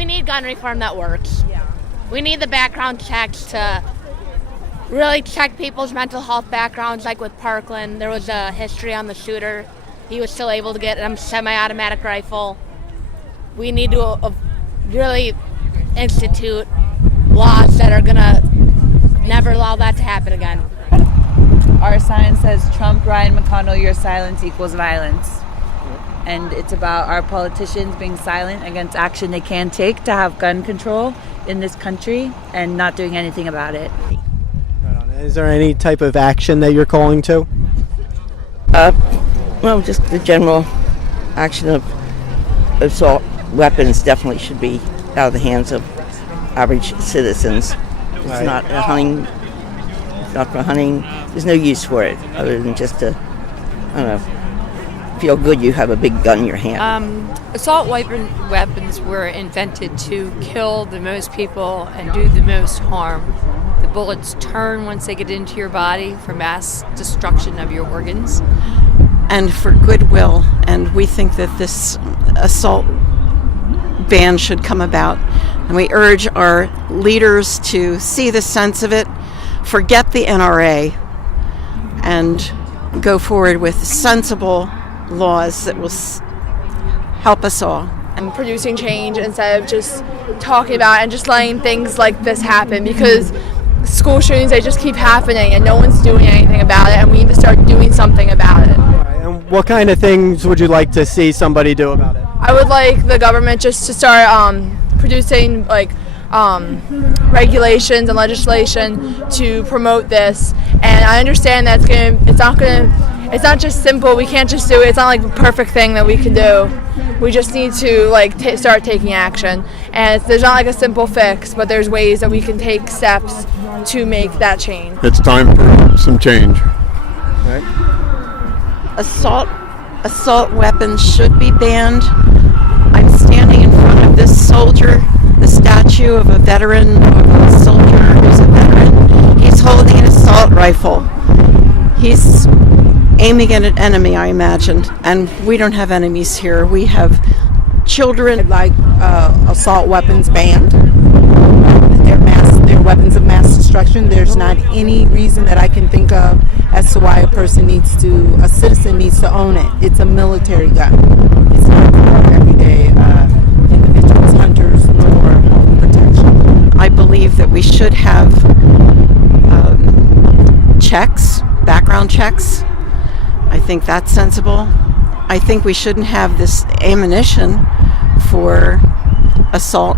We need gun reform that works. Yeah. We need the background checks to really check people's mental health backgrounds. Like with Parkland, there was a history on the shooter. He was still able to get a semi-automatic rifle. We need to really institute laws that are going to never allow that to happen again. Our sign says, Trump, Ryan McConnell, your silence equals violence. And it's about our politicians being silent against action they can take to have gun control in this country and not doing anything about it. Right on. Is there any type of action that you're calling to? Well, just the general action of assault weapons definitely should be out of the hands of average citizens. It's not a hunting. It's not for hunting. There's no use for it other than just to, I don't know, feel good you have a big gun in your hand. Assault weapons were invented to kill the most people and do the most harm. The bullets turn once they get into your body for mass destruction of your organs. And for goodwill, and we think that this assault ban should come about. And we urge our leaders to see the sense of it, forget the NRA, and go forward with sensible laws that will help us all. And producing change instead of just talking about it and just letting things like this happen, because school shootings, they just keep happening and no one's doing anything about it, and we need to start doing something about it. And what kind of things would you like to see somebody do about it? I would like the government just to start producing regulations and legislation to promote this. And I understand that it's not just simple. We can't just do it. It's not like a perfect thing that we can do. We just need to start taking action. And there's not like a simple fix, but there's ways that we can take steps to make that change. It's time for some change. Right. Assault weapons should be banned. I'm standing in front of this soldier, the statue of a veteran, of a soldier who's a veteran. He's holding an assault rifle. He's aiming at an enemy, I imagine, and we don't have enemies here. We have children. I'd like assault weapons banned. They're weapons of mass destruction. There's not any reason that I can think of as to why a citizen needs to own it. It's a military gun. It's not for everyday individuals, hunters, nor home protection. I believe that we should have checks, background checks. I think that's sensible. I think we shouldn't have this ammunition for assault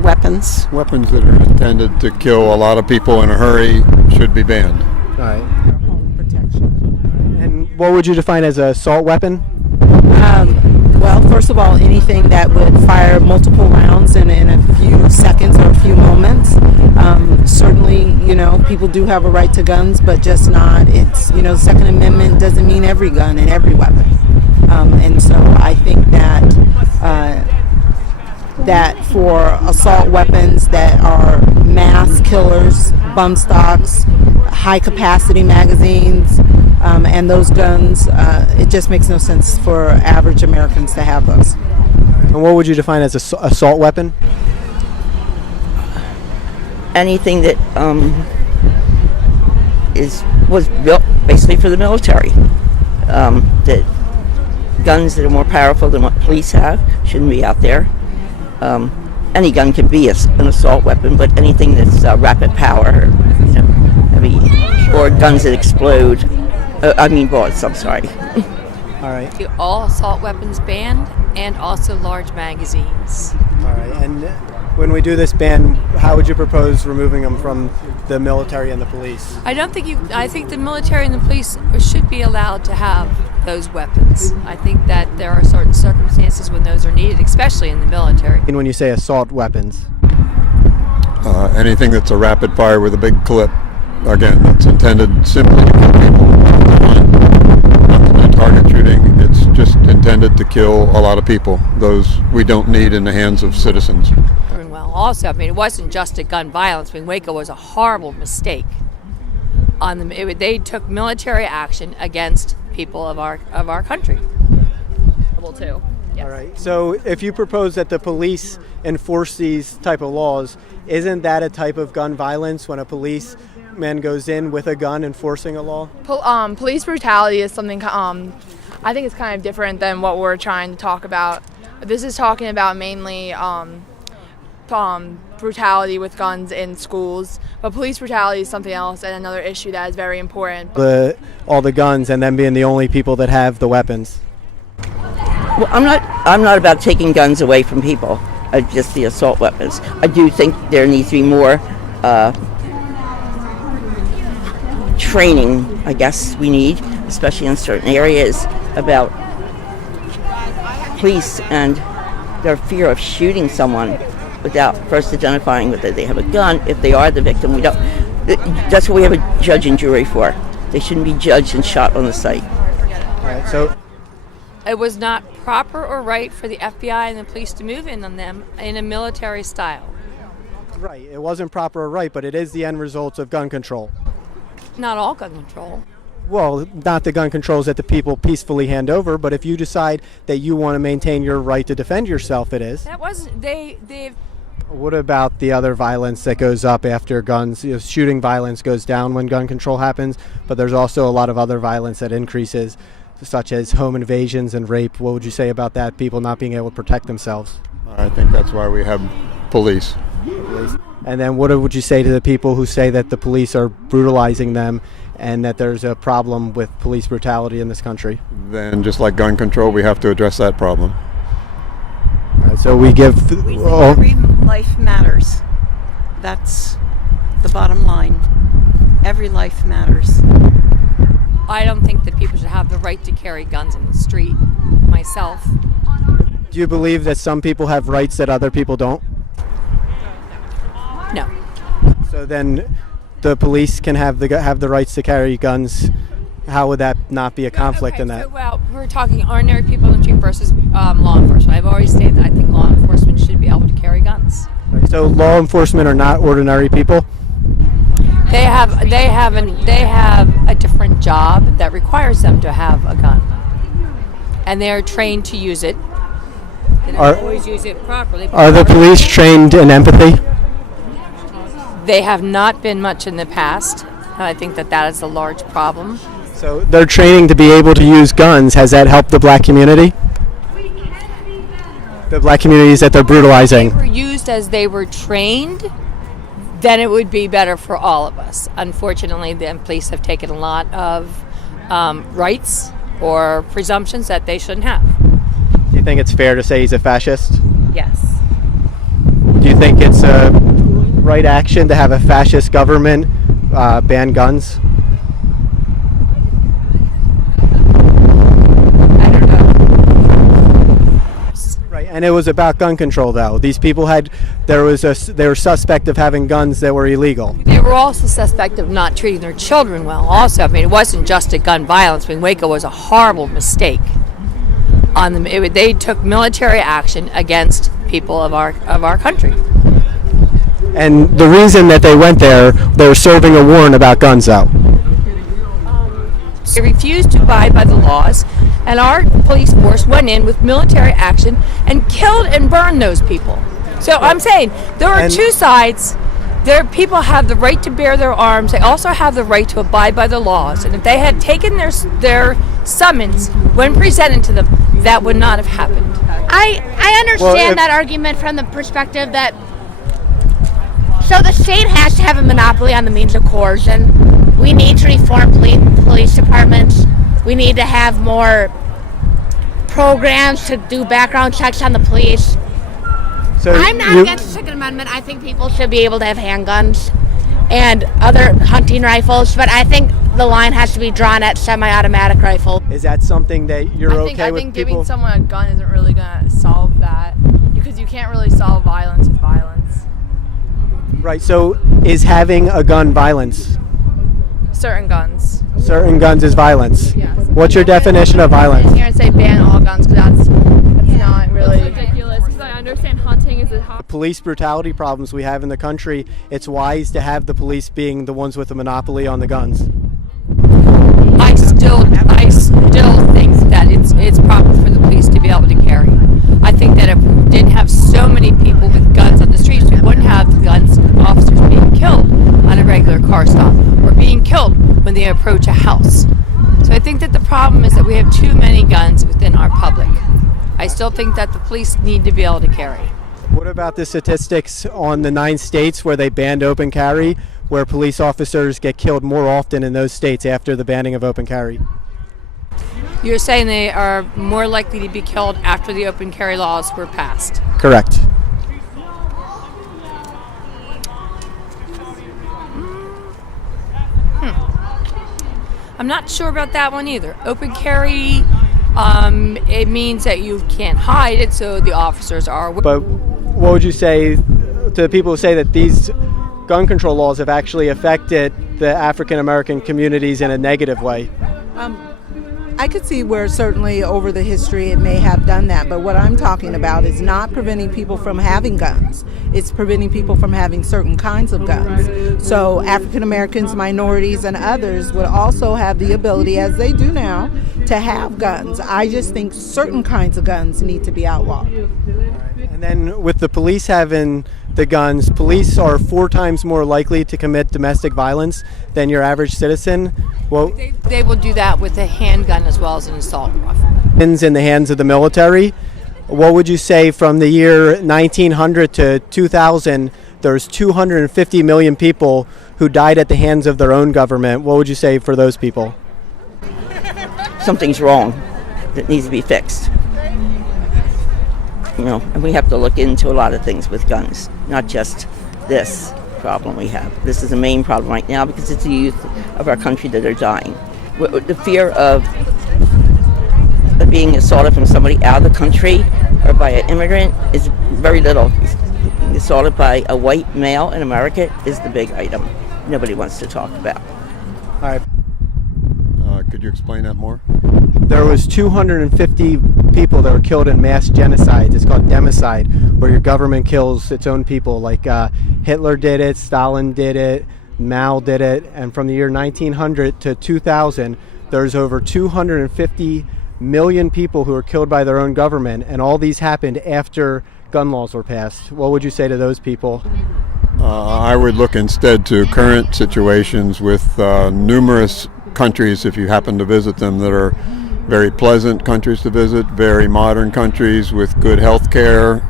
weapons. Weapons that are intended to kill a lot of people in a hurry should be banned. Right. Home protection. And what would you define as an assault weapon? Well, first of all, anything that would fire multiple rounds in a few seconds or a few moments. Certainly, people do have a right to guns, but just not. It's, the Second Amendment doesn't mean every gun and every weapon. And so I think that for assault weapons that are mass killers, bump stocks, high capacity magazines, and those guns, it just makes no sense for average Americans to have those. And what would you define as an assault weapon? Anything that was built basically for the military. That guns that are more powerful than what police have shouldn't be out there. Any gun can be an assault weapon, but anything that's rapid power, heavy, or guns that explode. Bullets. I'm sorry. All right. All assault weapons banned, and also large magazines. All right. And when we do this ban, how would you propose removing them from the military and the police? I think the military and the police should be allowed to have those weapons. I think that there are certain circumstances when those are needed, especially in the military. And when you say assault weapons? Anything that's a rapid fire with a big clip, again, that's intended simply to kill people. Not target shooting, it's just intended to kill a lot of people. Those we don't need in the hands of citizens. Well, also, it wasn't just a gun violence. Waco was a horrible mistake. They took military action against people of our country. Too. All right. So if you propose that the police enforce these type of laws, isn't that a type of gun violence when a policeman goes in with a gun enforcing a law? Police brutality is something I think it's kind of different than what we're trying to talk about. This is talking about mainly brutality with guns in schools, but police brutality is something else and another issue that is very important. All the guns and them being the only people that have the weapons. Well, I'm not about taking guns away from people. Just the assault weapons. I do think there needs to be more training. I guess we need, especially in certain areas, about police and their fear of shooting someone without first identifying whether they have a gun. If they are the victim, we don't. That's what we have a judge and jury for. They shouldn't be judged and shot on the site. All right. So. It was not proper or right for the FBI and the police to move in on them in a military style. Right. It wasn't proper or right, but it is the end result of gun control. Not all gun control. Well, not the gun controls that the people peacefully hand over, but if you decide that you want to maintain your right to defend yourself, it is. That wasn't, they've... What about the other violence that goes up after guns? Shooting violence goes down when gun control happens, but there's also a lot of other violence that increases, such as home invasions and rape. What would you say about that, people not being able to protect themselves? I think that's why we have police. And then what would you say to the people who say that the police are brutalizing them and that there's a problem with police brutality in this country? Then just like gun control, we have to address that problem. All right, so we give... We think every life matters. That's the bottom line. Every life matters. I don't think that people should have the right to carry guns on the street, myself. Do you believe that some people have rights that other people don't? No. So then the police can have the rights to carry guns. How would that not be a conflict in that? So, well, we're talking ordinary people on the street versus law enforcement. I've always stated that I think law enforcement should be able to carry guns. Right, so law enforcement are not ordinary people? They have a different job that requires them to have a gun, and they are trained to use it. They don't always use it properly. Are the police trained in empathy? They have not been much in the past, and I think that is a large problem. So they're training to be able to use guns. Has that helped the black community? The black communities that they're brutalizing? If they were used as they were trained, then it would be better for all of us. Unfortunately, the police have taken a lot of rights or presumptions that they shouldn't have. Do you think it's fair to say he's a fascist? Yes. Do you think it's a right action to have a fascist government ban guns? I don't know. Right, and it was about gun control, though. These people they were suspect of having guns that were illegal. They were also suspect of not treating their children well. Also, I mean, it wasn't just a gun violence. I mean, Waco was a horrible mistake on them. They took military action against people of our country. And the reason that they went there, they were serving a warrant about guns, though. They refused to abide by the laws, and our police force went in with military action and killed and burned those people. So I'm saying there are two sides. People have the right to bear their arms. They also have the right to abide by the laws. And if they had taken their summons when presented to them, that would not have happened. I understand that argument from the perspective that so the state has to have a monopoly on the means of coercion. We need to reform police departments. We need to have more programs to do background checks on the police. So I'm not against the Second Amendment. I think people should be able to have handguns and other hunting rifles, but I think the line has to be drawn at semi-automatic rifle. Is that something that you're okay with? I think giving someone a gun isn't really going to solve that, because you can't really solve violence with violence. Right, so is having a gun violence? Certain guns. Certain guns is violence. Yes. What's your definition of violence? I'm here and say ban all guns, because that's not really ridiculous. Because I understand hunting is a police brutality problems we have in the country. It's wise to have the police being the ones with the monopoly on the guns. I still think that it's proper for the police to be able to carry. think that if we didn't have so many people with guns on the streets, we wouldn't have the guns officers being killed on a regular car stop or being killed when they approach a house. So I think that the problem is that we have too many guns within our public. I still think that the police need to be able to carry. What about the statistics on the 9 states where they banned open carry, where police officers get killed more often in those states after the banning of open carry? You're saying they are more likely to be killed after the open carry laws were passed? Correct. I'm not sure about that one either. Open carry, it means that you can't hide it, so the officers are. But what would you say to the people who say that these gun control laws have actually affected the African American communities in a negative way? I could see where certainly over the history it may have done that, but what I'm talking about is not preventing people from having guns. It's preventing people from having certain kinds of guns. So African Americans, minorities, and others would also have the ability, as they do now, to have guns. I just think certain kinds of guns need to be outlawed. And then with the police having the guns, police are 4 times more likely to commit domestic violence than your average citizen. Well, they will do that with a handgun as well as an assault rifle. In the hands of the military. What would you say from the year 1900 to 2000, there's 250 million people who died at the hands of their own government. What would you say for those people? Something's wrong that needs to be fixed. You know, and we have to look into a lot of things with guns, not just this problem we have. This is the main problem right now because it's the youth of our country that are dying. The fear of being assaulted from somebody out of the country or by an immigrant is very little. Being assaulted by a white male in America is the big item nobody wants to talk about. All right. Could you explain that more? There was 250 people that were killed in mass genocides. It's called democide, where your government kills its own people. Like Hitler did it, Stalin did it, Mao did it, and from the year 1900 to 2000, there's over 250 million people who were killed by their own government, and all these happened after gun laws were passed. What would you say to those people? I would look instead to current situations with numerous countries, if you happen to visit them, that are very pleasant countries to visit, very modern countries with good health care,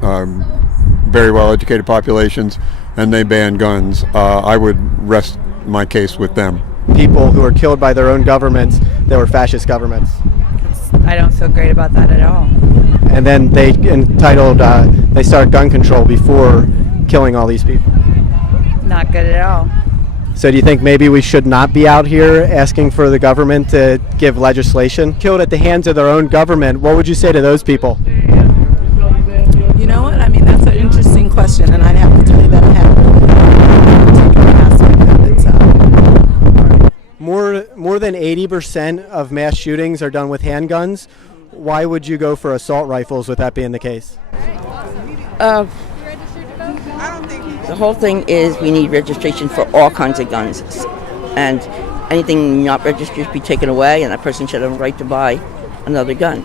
very well-educated populations, and they ban guns. I would rest my case with them. People who are killed by their own governments that were fascist governments. I don't feel great about that at all. And then they they started gun control before killing all these people. Not good at all. So do you think maybe we should not be out here asking for the government to give legislation? Killed at the hands of their own government, what would you say to those people? You know what? I mean, that's an interesting question, and I'd have to tell you that I haven't taken an aspect of it. So. More than 80% of mass shootings are done with handguns. Why would you go for assault rifles with that being the case? The whole thing is we need registration for all kinds of guns, and anything not registered should be taken away, and that person should have a right to buy another gun.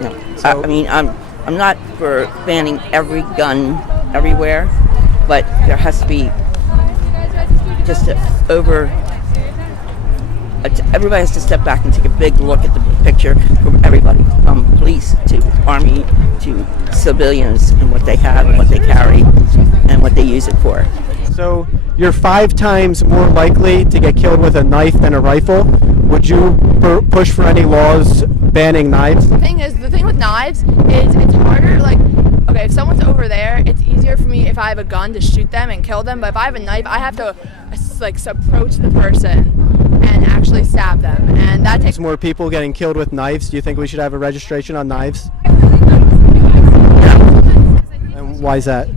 You know, I mean, I'm not for banning every gun everywhere, but there has to be just everybody has to step back and take a big look at the picture from everybody, from police to army to civilians, and what they have and what they carry and what they use it for. So you're 5 times more likely to get killed with a knife than a rifle. Would you push for any laws banning knives? The thing with knives is it's harder. Like, okay, if someone's over there, it's easier for me if I have a gun to shoot them and kill them. But if I have a knife, I have to approach the person and actually stab them, and that takes more people getting killed with knives. Do you think we should have a registration on knives? And why is that?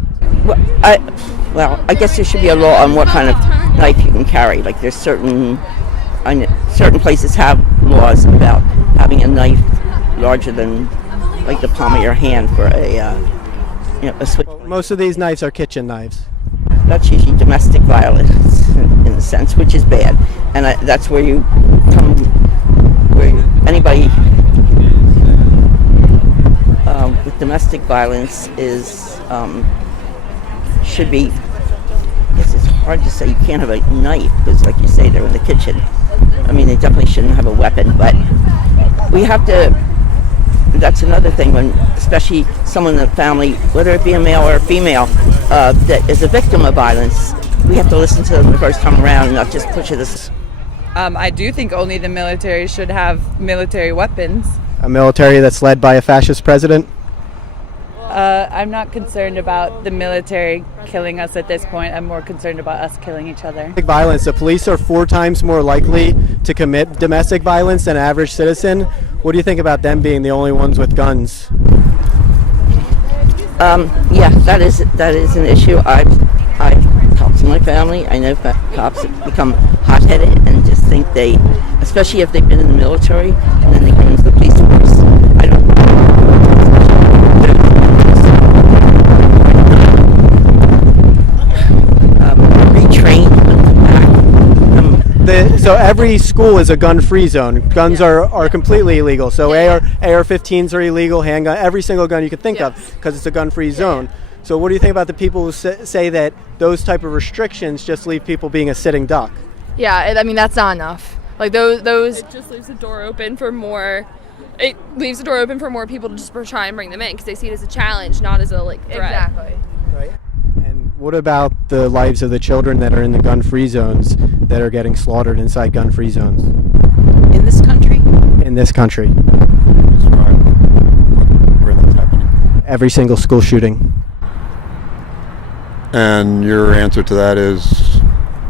Well, I guess there should be a law on what kind of knife you can carry. Like there's certain places have laws about having a knife larger than like the palm of your hand for a switch. Well, most of these knives are kitchen knives. That's usually domestic violence in a sense, which is bad, and that's where you come, where anybody with domestic violence is should be. I guess it's hard to say. You can't have a knife because, like you say, they're in the kitchen. I mean, they definitely shouldn't have a weapon, but we have to. That's another thing when, especially someone in the family, whether it be a male or a female, that is a victim of violence, we have to listen to them the first time around and not just push it as. I do think only the military should have military weapons. A military that's led by a fascist president? I'm not concerned about the military killing us at this point. I'm more concerned about us killing each other. Domestic violence. The police are 4 times more likely to commit domestic violence than an average citizen. What do you think about them being the only ones with guns? Yeah, that is an issue. I've cops in my family. I know cops have become hot-headed and just think they, especially if they've been in the military, and then they come into the police force. I don't. Retrained when they come back. So every school is a gun-free zone. Guns are completely illegal. So AR-15s are illegal, handgun, every single gun you could think of, because it's a gun-free zone. So what do you think about the people who say that those type of restrictions just leave people being a sitting duck? Yeah, I mean, that's not enough. Like those. It just leaves the door open for more. It leaves the door open for more people to just try and bring them in because they see it as a challenge, not as a threat. Exactly. Right. And what about the lives of the children that are in the gun-free zones that are getting slaughtered inside gun-free zones? In this country? In this country. Describe where that's happening. Every single school shooting. And your answer to that is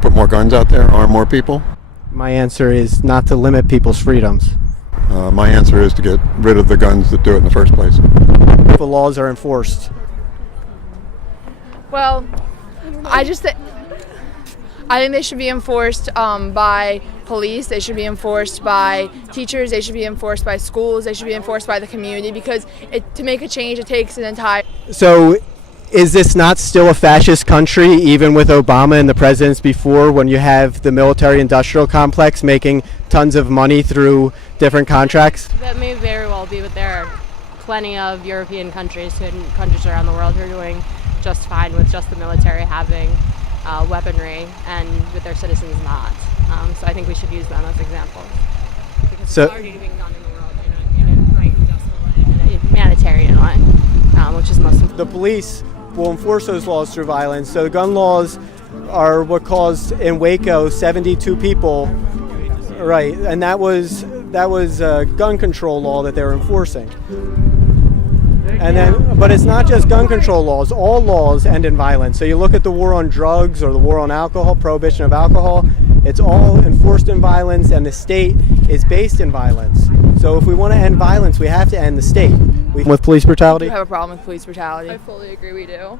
put more guns out there, arm more people? My answer is not to limit people's freedoms. My answer is to get rid of the guns that do it in the first place. The laws are enforced. Well, I think they should be enforced by police. They should be enforced by teachers. They should be enforced by schools. They should be enforced by the community because to make a change, it takes an entire. So, is this not still a fascist country, even with Obama and the presidents before, when you have the military-industrial complex making tons of money through different contracts? That may very well be, but there are plenty of European countries and countries around the world who are doing just fine with just the military having weaponry and with their citizens not. So I think we should use them as examples. Because it's already being done in the world in a right and just way, in a humanitarian way, which is most important. The police will enforce those laws through violence. So the gun laws are what caused in Waco 72 people, right? And that was a gun control law that they were enforcing. But it's not just gun control laws. All laws end in violence. So you look at the war on drugs or the war on alcohol, prohibition of alcohol, it's all enforced in violence, and the state is based in violence. So if we want to end violence, we have to end the state. With police brutality? We have a problem with police brutality. I fully agree, we do.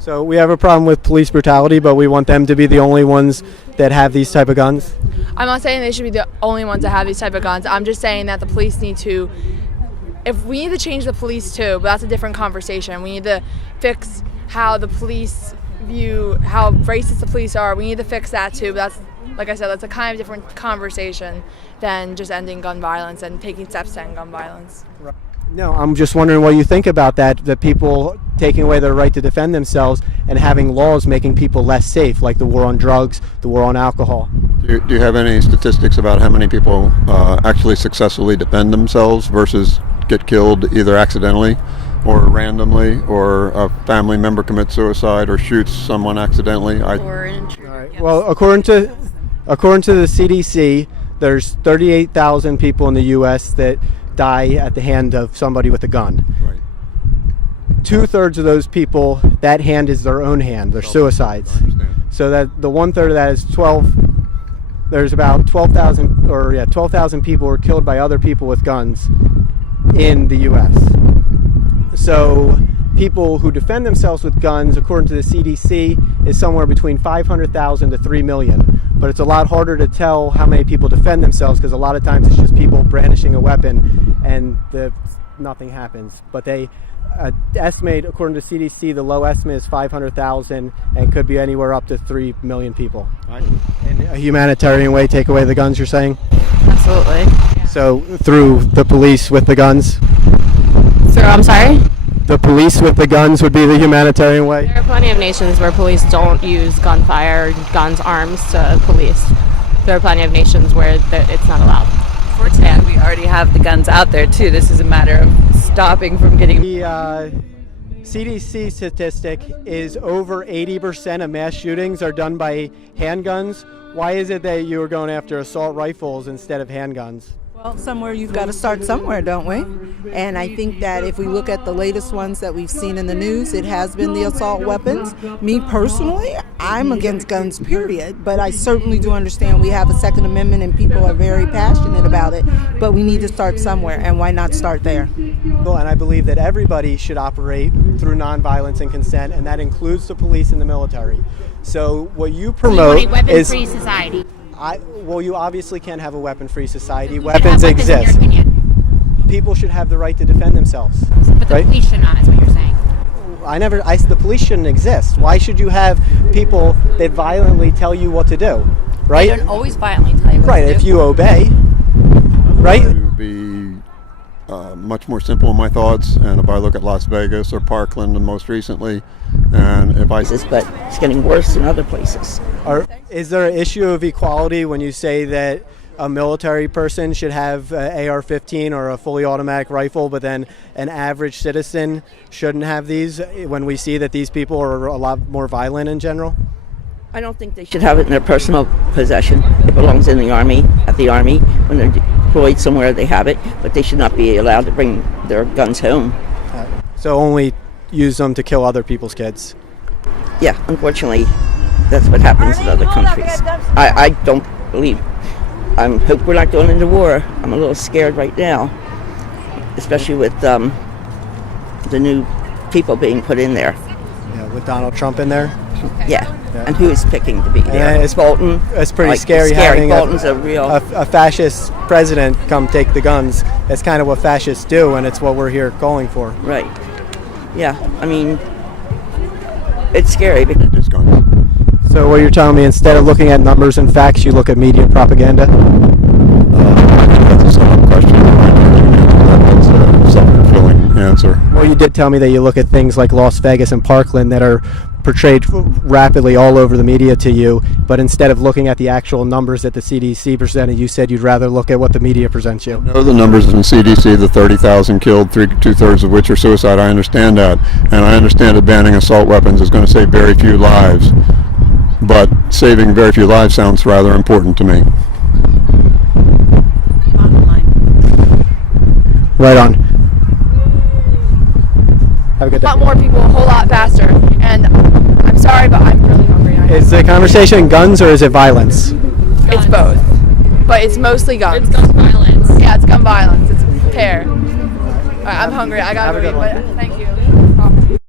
So we have a problem with police brutality, but we want them to be the only ones that have these type of guns? I'm not saying they should be the only ones that have these type of guns. I'm just saying that the police need to. If we need to change the police too, but that's a different conversation. We need to fix how the police view how racist the police are. We need to fix that too. But that's, like I said, that's a kind of different conversation than just ending gun violence and taking steps to end gun violence. No, I'm just wondering what you think about that, the people taking away their right to defend themselves and having laws making people less safe, like the war on drugs, the war on alcohol. Do you have any statistics about how many people actually successfully defend themselves versus get killed either accidentally or randomly, or a family member commits suicide or shoots someone accidentally? Or an intruder. All right. Well, according to the CDC, there's 38,000 people in the U.S. that die at the hand of somebody with a gun. Right. 2/3 of those people, that hand is their own hand. They're suicides. So that the 1/3 of that is 12. There's about 12,000 people were killed by other people with guns in the U.S. So people who defend themselves with guns, according to the CDC, is somewhere between 500,000 to 3 million. But it's a lot harder to tell how many people defend themselves because a lot of times it's just people brandishing a weapon and nothing happens. But they estimate, according to CDC, the low estimate is 500,000 and could be anywhere up to 3 million people. In a humanitarian way, take away the guns, you're saying? Absolutely. So through the police with the guns? So I'm sorry? the police with the guns would be the humanitarian way? There are plenty of nations where police don't use gunfire, guns, arms to police. There are plenty of nations where it's not allowed. Fortunately, we already have the guns out there too. This is a matter of stopping from getting. The CDC statistic is over 80% of mass shootings are done by handguns. Why is it that you are going after assault rifles instead of handguns? Well, somewhere you've got to start somewhere, don't we? And I think that if we look at the latest ones that we've seen in the news, it has been the assault weapons. Me personally, I'm against guns, period. But I certainly do understand we have a Second Amendment and people are very passionate about it. But we need to start somewhere, and why not start there? Well, and I believe that everybody should operate through nonviolence and consent, and that includes the police and the military. So what you promote is weapon-free society. Well, you obviously can't have a weapon-free society. Weapons exist. People should have the right to defend themselves. But the police should not, is what you're saying. The police shouldn't exist. Why should you have people that violently tell you what to do? Right? They don't always violently tell you what to do. Right, if you obey. Right? To be much more simple in my thoughts, and if I look at Las Vegas or Parkland and most recently, and if I... But it's getting worse in other places. Is there an issue of equality when you say that a military person should have an AR-15 or a fully automatic rifle, but then an average citizen shouldn't have these, when we see that these people are a lot more violent in general? I don't think they should have it in their personal possession. It belongs in the Army, at the Army. When they're deployed somewhere, they have it, but they should not be allowed to bring their guns home. So only use them to kill other people's kids? Yeah, unfortunately, that's what happens in other countries. I don't believe. I hope we're not going into war. I'm a little scared right now, especially with the new people being put in there. Yeah, with Donald Trump in there? Yeah. And who is picking to be there? It's Bolton. It's pretty like, scary having Bolton's a fascist president come take the guns. That's kind of what fascists do, and it's what we're here calling for. Right. Yeah, I mean, it's scary. It's guns. So what you're telling me, instead of looking at numbers and facts, you look at media propaganda? That's a solid question. That's a self-fulfilling answer. Well, you did tell me that you look at things like Las Vegas and Parkland that are portrayed rapidly all over the media to you, but instead of looking at the actual numbers that the CDC presented, you said you'd rather look at what the media presents you. I know the numbers in CDC, the 30,000 killed, two-thirds of which are suicide. I understand that, and I understand that banning assault weapons is going to save very few lives, but saving very few lives sounds rather important to me. Bottom line. Right on. Have a good day. A lot more people, a whole lot faster. And I'm sorry, but I'm really hungry. Is the conversation guns or is it violence? It's both, but it's mostly guns. It's gun violence. Yeah, it's gun violence. It's fair. All right, I'm hungry. I gotta go eat. But thank you.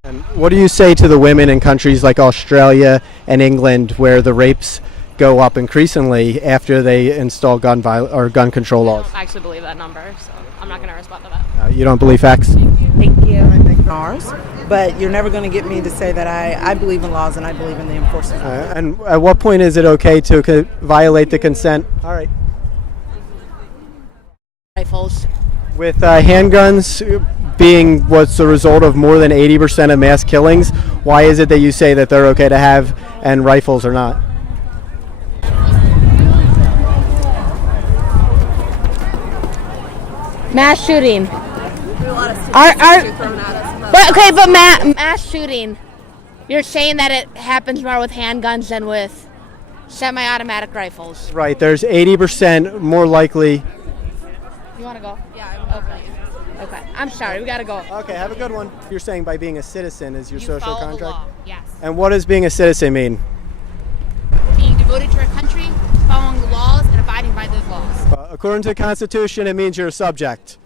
And what do you say to the women in countries like Australia and England where the rapes go up increasingly after they install gun control laws? I don't actually believe that number, so I'm not going to respond to that. You don't believe facts? Thank you. Ours, but you're never going to get me to say that I believe in laws and I believe in the enforcement. And at what point is it okay to violate the consent? All right. Rifles. With handguns being what's the result of more than 80% of mass killings, why is it that you say that they're okay to have and rifles are not? Mass shooting. But mass shooting. You're saying that it happens more with handguns than with semi-automatic rifles. Right, there's 80% more likely. You want to go? Yeah. Okay. I'm sorry, we got to go. Okay, have a good one. You're saying by being a citizen is your social follow contract? the law. Yes. And what does being a citizen mean? Being devoted to your country, following the laws, and abiding by those laws. According to the Constitution, it means you're a subject.